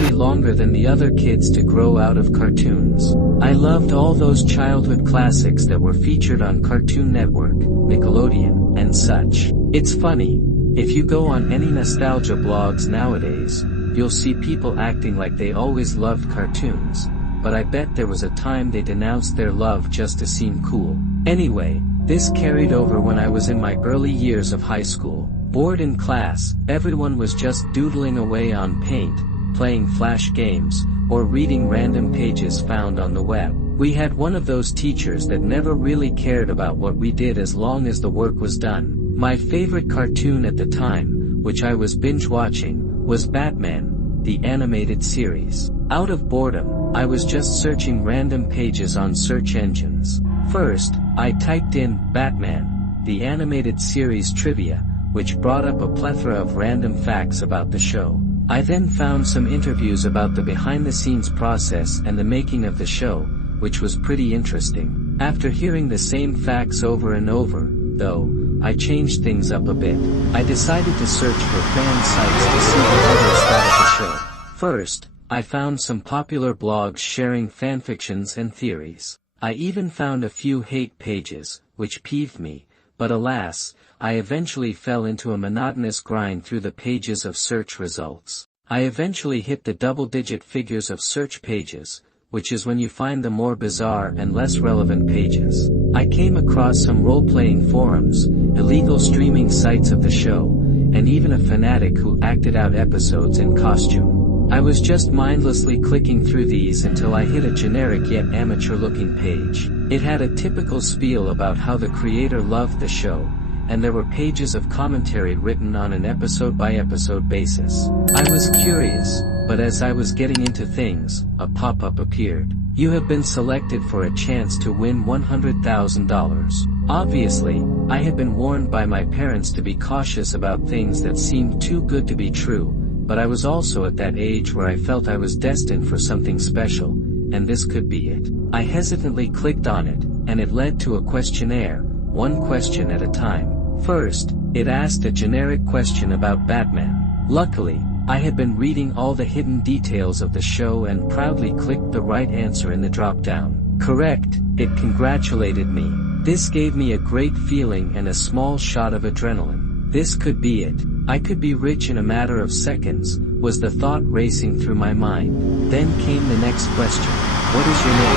me longer than the other kids to grow out of cartoons. I loved all those childhood classics that were featured on Cartoon Network, Nickelodeon, and such. It's funny, if you go on any nostalgia blogs nowadays, you'll see people acting like they always loved cartoons, but I bet there was a time they denounced their love just to seem cool. Anyway, this carried over when I was in my early years of high school. Bored in class, everyone was just doodling away on Paint, playing Flash games, or reading random pages found on the web. We had one of those teachers that never really cared about what we did as long as the work was done. My favorite cartoon at the time, which I was binge watching, was Batman, the animated series. Out of boredom, I was just searching random pages on search engines. First, I typed in Batman, the animated series trivia, which brought up a plethora of random facts about the show. I then found some interviews about the behind-the-scenes process and the making of the show, which was pretty interesting. After hearing the same facts over and over, though, I changed things up a bit. I decided to search for fan sites to see what others thought of the show. First, I found some popular blogs sharing fanfictions and theories. I even found a few hate pages, which peeved me, but alas, I eventually fell into a monotonous grind through the pages of search results. I eventually hit the double-digit figures of search pages, which is when you find the more bizarre and less relevant pages. I came across some role-playing forums, illegal streaming sites of the show, and even a fanatic who acted out episodes in costume. I was just mindlessly clicking through these until I hit a generic yet amateur-looking page. It had a typical spiel about how the creator loved the show, and there were pages of commentary written on an episode-by-episode basis. I was curious, but as I was getting into things, a pop-up appeared. You have been selected for a chance to win $100,000. Obviously, I had been warned by my parents to be cautious about things that seemed too good to be true, but I was also at that age where I felt I was destined for something special, and this could be it. I hesitantly clicked on it, and it led to a questionnaire, one question at a time. First, it asked a generic question about Batman. Luckily, I had been reading all the hidden details of the show and proudly clicked the right answer in the drop-down. Correct, it congratulated me. This gave me a great feeling and a small shot of adrenaline. This could be it. I could be rich in a matter of seconds, was the thought racing through my mind. Then came the next question. What is your name?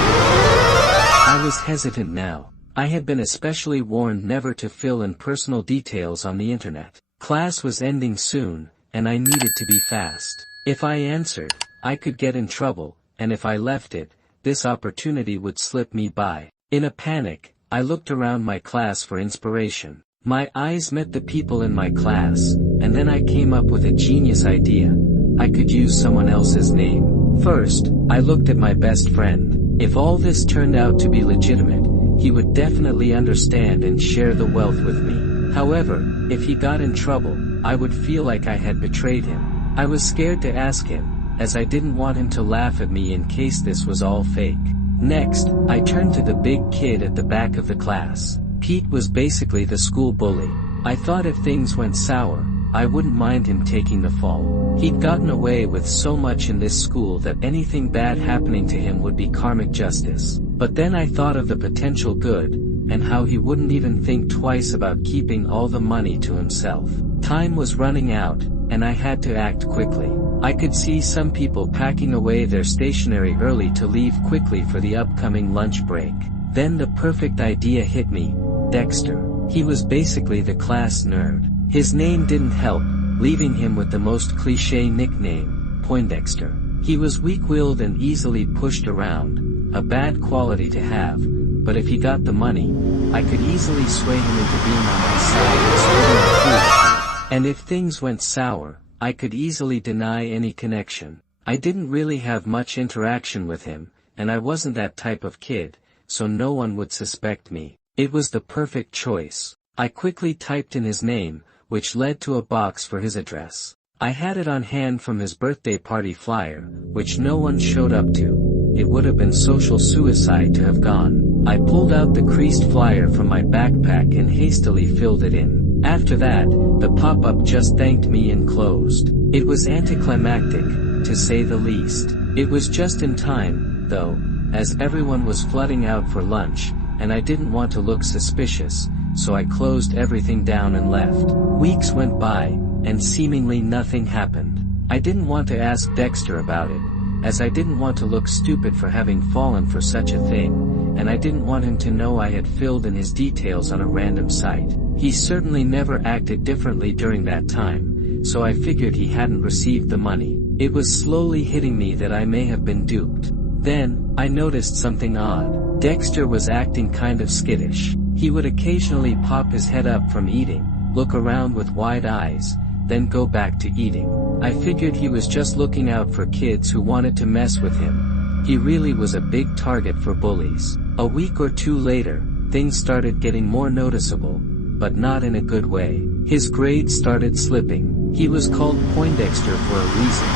I was hesitant now. I had been especially warned never to fill in personal details on the internet. Class was ending soon, and I needed to be fast. If I answered, I could get in trouble, and if I left it, this opportunity would slip me by. In a panic, I looked around my class for inspiration. My eyes met the people in my class, and then I came up with a genius idea. I could use someone else's name. First, I looked at my best friend. If all this turned out to be legitimate, he would definitely understand and share the wealth with me. However, if he got in trouble, I would feel like I had betrayed him. I was scared to ask him, as I didn't want him to laugh at me in case this was all fake. Next, I turned to the big kid at the back of the class. Pete was basically the school bully. I thought if things went sour, I wouldn't mind him taking the fall. He'd gotten away with so much in this school that anything bad happening to him would be karmic justice. But then I thought of the potential good, and how he wouldn't even think twice about keeping all the money to himself. Time was running out, and I had to act quickly. I could see some people packing away their stationery early to leave quickly for the upcoming lunch break. Then the perfect idea hit me. Dexter. He was basically the class nerd. His name didn't help, leaving him with the most cliché nickname, Poindexter. He was weak-willed and easily pushed around, a bad quality to have, but if he got the money, I could easily sway him into being on my side and splitting the food with me. And if things went sour, I could easily deny any connection. I didn't really have much interaction with him, and I wasn't that type of kid, so no one would suspect me. It was the perfect choice. I quickly typed in his name, which led to a box for his address. I had it on hand from his birthday party flyer, which no one showed up to. It would have been social suicide to have gone. I pulled out the creased flyer from my backpack and hastily filled it in. After that, the pop-up just thanked me and closed. It was anticlimactic, to say the least. It was just in time, though, as everyone was flooding out for lunch, and I didn't want to look suspicious, so I closed everything down and left. Weeks went by, and seemingly nothing happened. I didn't want to ask Dexter about it, as I didn't want to look stupid for having fallen for such a thing, and I didn't want him to know I had filled in his details on a random site. He certainly never acted differently during that time, so I figured he hadn't received the money. It was slowly hitting me that I may have been duped. Then, I noticed something odd. Dexter was acting kind of skittish. He would occasionally pop his head up from eating, look around with wide eyes, then go back to eating. I figured he was just looking out for kids who wanted to mess with him. He really was a big target for bullies. A week or two later, things started getting more noticeable, but not in a good way. His grades started slipping. He was called Poindexter for a reason.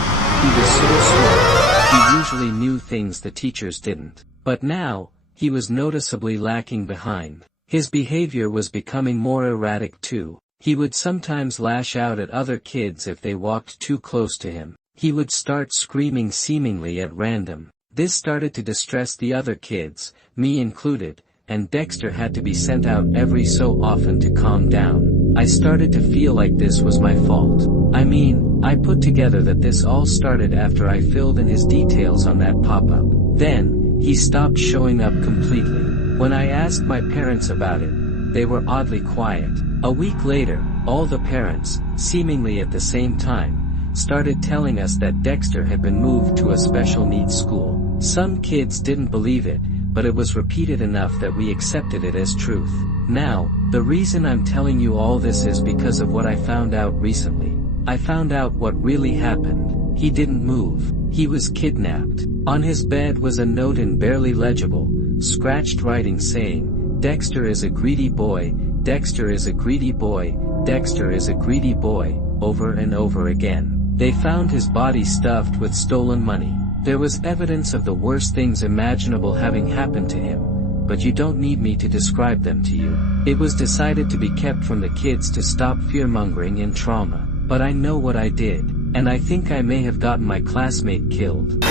He was so smart. He usually knew things the teachers didn't. But now, he was noticeably lacking behind. His behavior was becoming more erratic too. He would sometimes lash out at other kids if they walked too close to him. He would start screaming seemingly at random. This started to distress the other kids, me included, and Dexter had to be sent out every so often to calm down. I started to feel like this was my fault. I mean, I put together that this all started after I filled in his details on that pop-up. Then, he stopped showing up completely. When I asked my parents about it, they were oddly quiet. A week later, all the parents, seemingly at the same time, started telling us that Dexter had been moved to a special needs school. Some kids didn't believe it, but it was repeated enough that we accepted it as truth. Now, the reason I'm telling you all this is because of what I found out recently. I found out what really happened. He didn't move. He was kidnapped. On his bed was a note in barely legible, scratched writing saying, "Dexter is a greedy boy, Dexter is a greedy boy, Dexter is a greedy boy," over and over again. They found his body stuffed with stolen money. There was evidence of the worst things imaginable having happened to him, but you don't need me to describe them to you. It was decided to be kept from the kids to stop fear-mongering and trauma. But I know what I did, and I think I may have gotten my classmate killed.